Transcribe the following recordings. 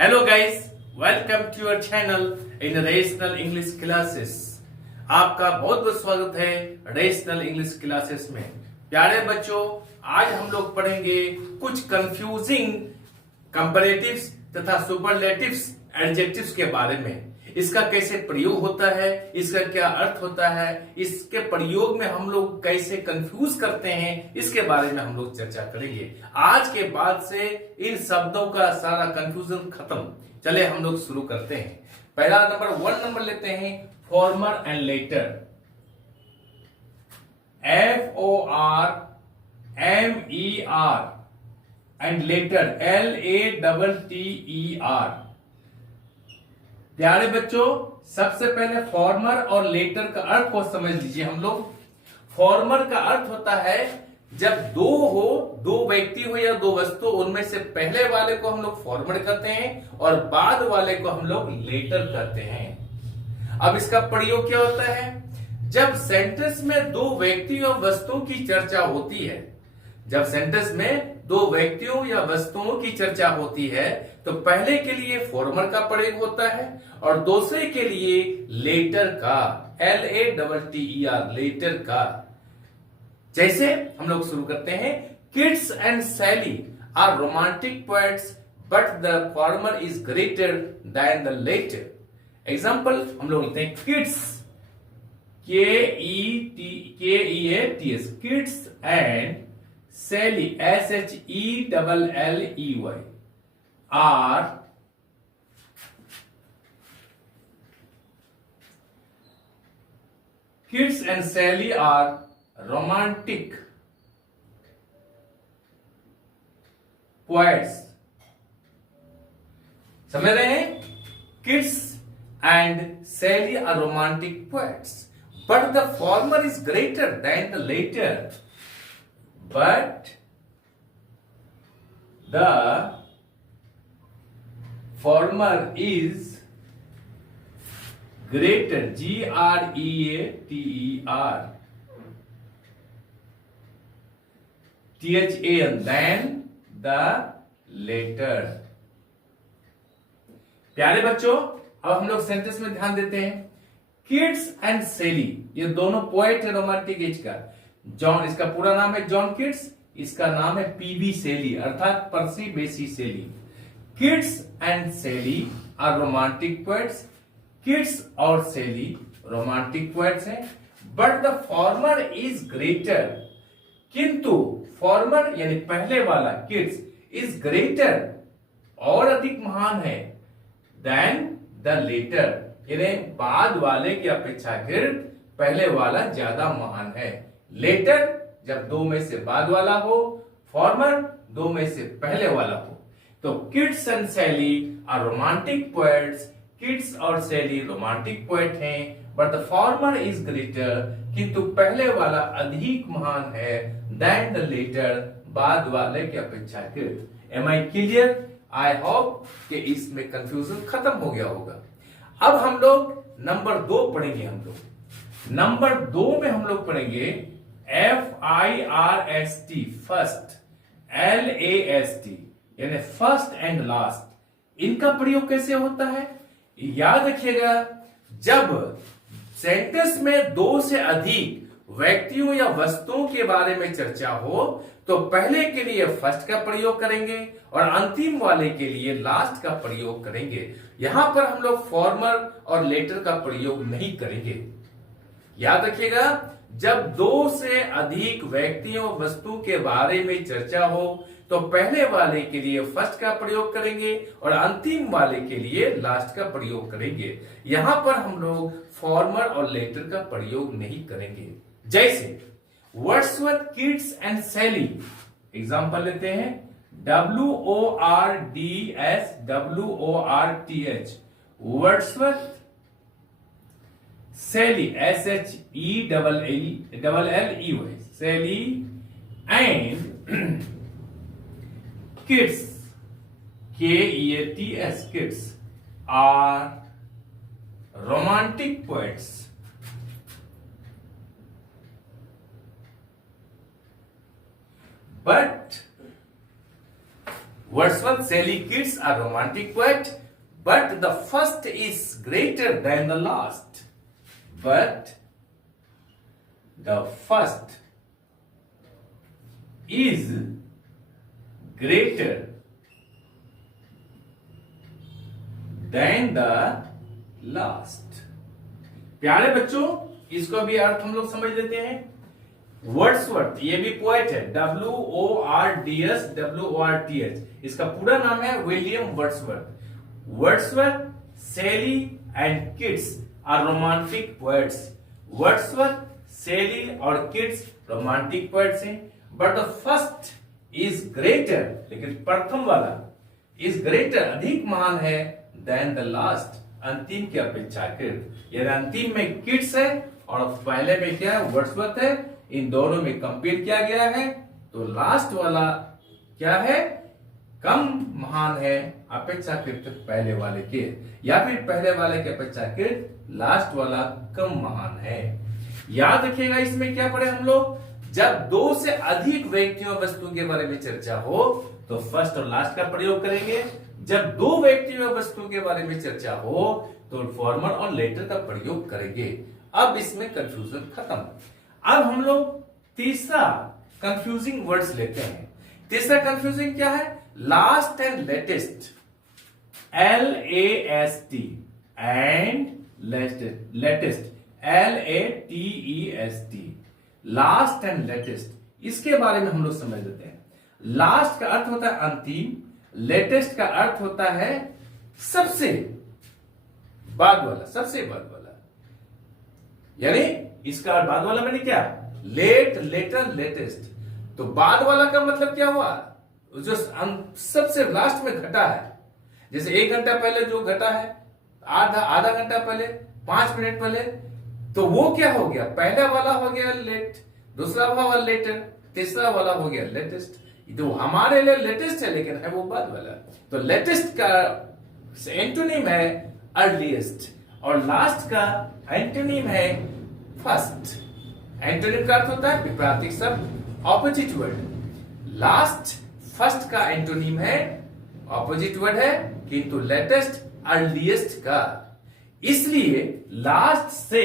Hello guys, welcome to your channel in rational English classes. आपका बहुत बहुत स्वागत है रेशनल इंग्लिश क्लासेस में। प्यारे बच्चों, आज हम लोग पढ़ेंगे कुछ कंफ्यूजिंग कंपैरेटिव्स तथा सुपरलेटिव्स एडजेक्टिव्स के बारे में। इसका कैसे प्रयोग होता है, इसका क्या अर्थ होता है, इसके प्रयोग में हम लोग कैसे कंफ्यूज करते हैं, इसके बारे में हम लोग चर्चा करेंगे। आज के बाद से इन शब्दों का सारा कंफ्यूजन खत्म। चले हम लोग शुरू करते हैं। पहला वन नंबर लेते हैं, farmer and later. FORMER and later LATTER। प्यारे बच्चों, सबसे पहले फॉर्मर और लेटर का अर्थ को समझ लीजिए हम लोग। फॉर्मर का अर्थ होता है जब दो व्यक्ति हो या दो वस्तु, उनमें से पहले वाले को हम लोग फॉर्मर कहते हैं और बाद वाले को हम लोग लेटर कहते हैं। अब इसका प्रयोग क्या होता है? जब सेंटेंस में दो व्यक्ति और वस्तुओं की चर्चा होती है, जब सेंटेंस में दो व्यक्तियों या वस्तुओं की चर्चा होती है तो पहले के लिए फॉर्मर का प्रयोग होता है और दूसरे के लिए लेटर का, LATTER, लेटर का। जैसे हम लोग शुरू करते हैं, Keats and Shelley are romantic poets but the former is greater than the latter. Example हम लोग लिखते हैं, Keats, KEATS, Keats and Sally, SHELLEY, are kids and Sally are romantic poets। समझ रहे हैं? Kids and Sally are romantic poets, but the former is greater than the later। But the former is greater, GREATER, THAN, than the later। प्यारे बच्चों, अब हम लोग sentence में ध्यान देते हैं। किड्स एंड सेली, ये दोनों पोएट है रोमांटिक एज का। जॉन, इसका पूरा नाम है जॉन किड्स, इसका नाम है PB सेली अर्थात पर्सी बेसी सेली। किड्स एंड सेली आर रोमांटिक पोएट्स। किड्स और सेली रोमांटिक पोएट्स हैं, but the former is greater, किंतु फॉर्मर यानी पहले वाला किड्स इज ग्रेटर और अधिक महान है, देन द लेटर, यानी बाद वाले की अपेक्षाकृत पहले वाला ज्यादा महान है। लेटर जब दो में से बाद वाला हो, फॉर्मर दो में से पहले वाला हो। तो Keats and Shelley are romantic poets, Keats और सैली रोमांटिक पोएट हैं, but the former is greater, किंतु पहले वाला अधिक महान है, देन द लेटर, बाद वाले की अपेक्षाकृत। Am I clear? I hope कि इसमें कंफ्यूजन खत्म हो गया होगा। अब हम लोग नंबर 2 पढ़ेंगे। हम लोग नंबर 2 में हम लोग पढ़ेंगे FIRST, फर्स्ट, LAST, यानी फर्स्ट एंड लास्ट। इनका प्रयोग कैसे होता है? याद रखिएगा, जब सेंटेंस में दो से अधिक व्यक्तियों या वस्तुओं के बारे में चर्चा हो तो पहले के लिए फर्स्ट का प्रयोग करेंगे और अंतिम वाले के लिए लास्ट का प्रयोग करेंगे। यहां पर हम लोग फॉर्मर और लेटर का प्रयोग नहीं करेंगे। याद रखिएगा, जब दो से अधिक व्यक्तियों वस्तु के बारे में चर्चा हो तो पहले वाले के लिए फर्स्ट का प्रयोग करेंगे और अंतिम वाले के लिए लास्ट का प्रयोग करेंगे। यहां पर हम लोग फॉर्मर और लेटर का प्रयोग नहीं करेंगे। जैसे Wordsworth, Keats and Shelley. Example लेते हैं, WORDSWORTH, Wordsworth, Shelley, SHELLEY, Shelley, and Keats, KEATS, Keats are romantic poets. But Wordsworth, Shelley, Keats are romantic poet, but the first is greater than the last. But the first is greater than the last. प्यारे बच्चों, इसको भी अर्थ हम लोग समझ लेते हैं। Wordsworth ये भी पोएट है, WORDS इसका पूरा नाम है William Wordsworth. Wordsworth, Shelley and Keats are romantic poets. Wordsworth, Shelley और किट्स रोमांटिक पोएट्स हैं, but the first is greater, लेकिन प्रथम वाला इज ग्रेटर अधिक महान है देन द लास्ट, अंतिम की अपेक्षाकृत। यदि अंतिम में किट्स है और पहले में क्या है, वर्ड्सवर्थ है, इन दोनों में कंपेयर किया गया है, तो लास्ट वाला क्या है, कम महान है अपेक्षाकृत पहले वाले के, या फिर पहले वाले के अपेक्षाकृत लास्ट वाला कम महान है। याद रखिएगा इसमें क्या पढ़े हम लोग, जब दो से अधिक व्यक्तियों वस्तु के बारे में चर्चा हो तो फर्स्ट और लास्ट का प्रयोग करेंगे। जब दो व्यक्तियों वस्तु के बारे में चर्चा हो तो फॉर्मर और लेटर का प्रयोग करेंगे। अब इसमें कंफ्यूजन खत्म। अब हम लोग तीसरा कंफ्यूजिंग वर्ड्स लेते हैं। तीसरा कंफ्यूजिंग क्या है, last and latest, LAST and latest, LATEST, last and latest, इसके बारे में हम लोग समझ लेते हैं। लास्ट का अर्थ होता है अंतिम, लेटेस्ट का अर्थ होता है सबसे बाद वाला, सबसे बाद वाला। यानी इसका बाद वाला मैंने क्या, लेट, लेटर, लेटेस्ट। तो बाद वाला का मतलब क्या हुआ, जो सबसे लास्ट में घटा है। जैसे 1 घंटा पहले जो घटा है, आधा घंटा पहले, 5 मिनट पहले, तो वो क्या हो गया, पहला वाला हो गया लेट, दूसरा वाला लेटर, तीसरा वाला हो गया लेटेस्ट। तो हमारे लिए लेटेस्ट है लेकिन है वो बाद वाला। तो लेटेस्ट का एंटोनिम है अर्लीस्ट और लास्ट का एंटोनिम है फर्स्ट। एंटोनिम का अर्थ होता है विपरीत शब्द, ऑपोजिट वर्ड। लास्ट फर्स्ट का एंटोनिम है, ऑपोजिट वर्ड है, किंतु लेटेस्ट अर्लीस्ट का। इसलिए लास्ट से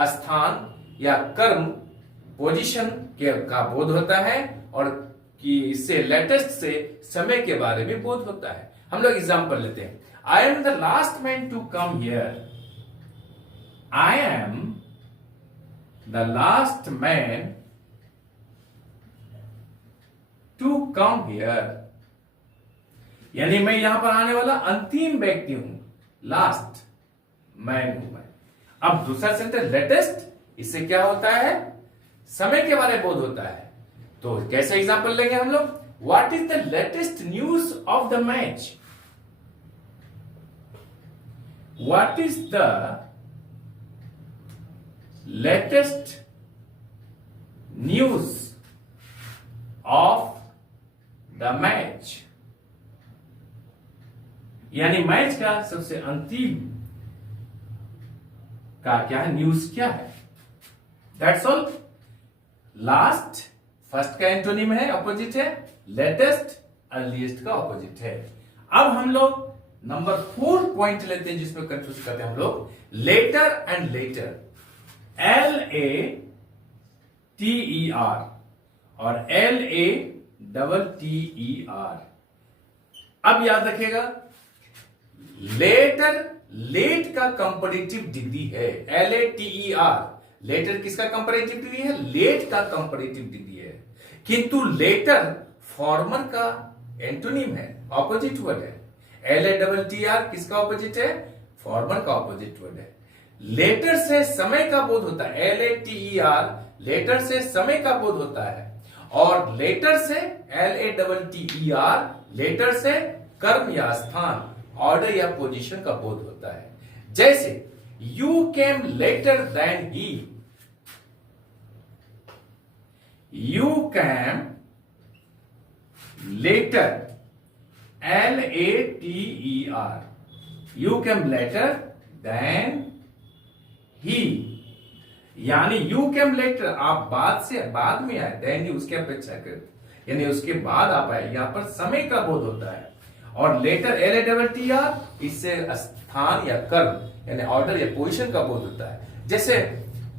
स्थान या कर्म, पोजीशन का बोध होता है और कि इससे लेटेस्ट से समय के बारे में बोध होता है। हम लोग एग्जांपल लेते हैं। I am the last man to come here. I am the last man to come here, यानी मैं यहां पर आने वाला अंतिम व्यक्ति हूं, लास्ट मैन हूं मैं। अब दूसरा सेंटेंस लेटेस्ट, इससे क्या होता है, समय के बारे में बोध होता है। तो कैसे एग्जांपल लेंगे हम लोग, what is the latest news of the match, what is the latest news of the match, यानी मैच का सबसे अंतिम का क्या है, न्यूज क्या है। That's all. लास्ट फर्स्ट का एंटोनिम है, अपोजिट है, लेटेस्ट अर्लीस्ट का अपोजिट है। अब हम लोग नंबर 4 पॉइंट लेते हैं जिसमें कंफ्यूज करते हैं हम लोग, लेटर एंड लेटर, LATER और LATTER। अब याद रखिएगा, लेटर लेट का कंपैरेटिव डिग्री है, LATER। लेटर किसका कंपैरेटिव डिग्री है, लेट का कंपैरेटिव डिग्री है, किंतु लेटर फॉर्मर का एंटोनिम है, ऑपोजिट वर्ड है। LATTER किसका ऑपोजिट है, फॉर्मर का ऑपोजिट वर्ड है। लेटर से समय का बोध होता है, LATER लेटर से समय का बोध होता है, और लेटर से LATTER लेटर से कर्म या स्थान, ऑर्डर या पोजीशन का बोध होता है। जैसे you came later than he, you came later, LATER, you came later than he, यानी यू केम लेटर आप बाद में आए, देन ही उसके अपेक्षाकृत, यानी उसके बाद आप आए, यहां पर समय का बोध होता है। और लेटर LATTR, इससे स्थान या कर्म यानी ऑर्डर या पोजीशन का बोध होता है। जैसे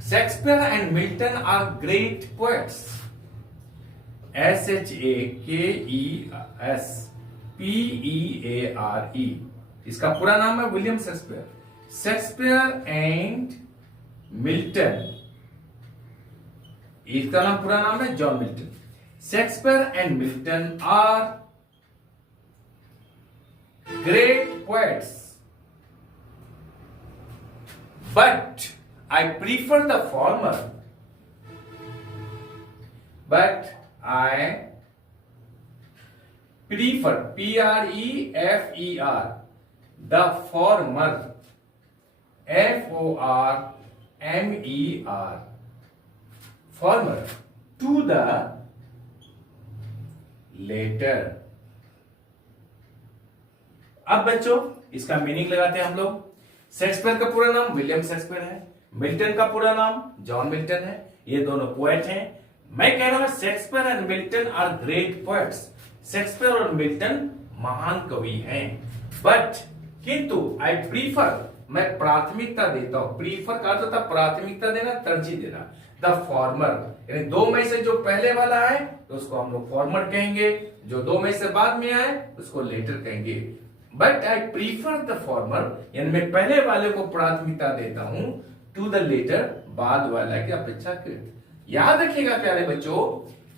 Shakespeare and Milton are great poets, SHAKESPEARE, इसका पूरा नाम है William Shakespeare. Shakespeare and Milton, इसका नाम पूरा नाम है John Milton. Shakespeare and Milton are great poets, but I prefer the former. But I prefer, PREFER, the former, FORMER, former, to the later. अब बच्चों इसका मीनिंग लगाते हैं हम लोग। शेक्सपियर का पूरा नाम विलियम शेक्सपियर है, मिल्टन का पूरा नाम जॉन मिल्टन है, ये दोनों पोएट हैं। मैं कह रहा हूं Shakespeare and Milton are great poets, Shakespeare और मिल्टन महान कवि हैं। बट किंतु आई प्रीफर, मैं प्राथमिकता देता हूं। प्रीफर का अर्थ होता प्राथमिकता देना, तरजीह देना। द फॉर्मर, यानी दो में से जो पहले वाला है तो उसको हम लोग फॉर्मर कहेंगे, जो दो में से बाद में आए उसको लेटर कहेंगे। But I prefer the former, यानी मैं पहले वाले को प्राथमिकता देता हूं, टू द लेटर, बाद वाला की अपेक्षाकृत। याद रखिएगा प्यारे बच्चों,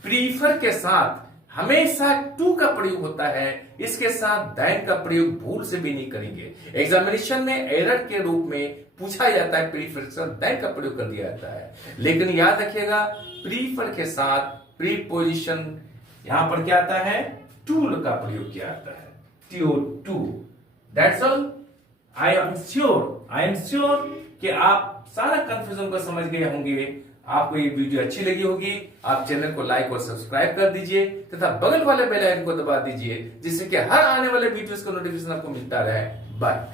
प्रीफर के साथ हमेशा टू का प्रयोग होता है, इसके साथ दैन का प्रयोग भूल से भी नहीं करेंगे। एग्जामिनेशन में एरर के रूप में पूछा जाता है, प्रीफर के साथ दैन का प्रयोग कर दिया जाता है। लेकिन याद रखिएगा प्रीफर के साथ प्रीपोजिशन यहां पर क्या आता है, टू का प्रयोग किया जाता है, to. That's all. I am sure कि आप सारा कंफ्यूजन को समझ गए होंगे। आपको ये वीडियो अच्छी लगी होगी, आप चैनल को लाइक और सब्सक्राइब कर दीजिए तथा बगल वाले बेल आइकन को दबा दीजिए, जिससे कि हर आने वाले वीडियोस का नोटिफिकेशन आपको मिलता रहे। बाय।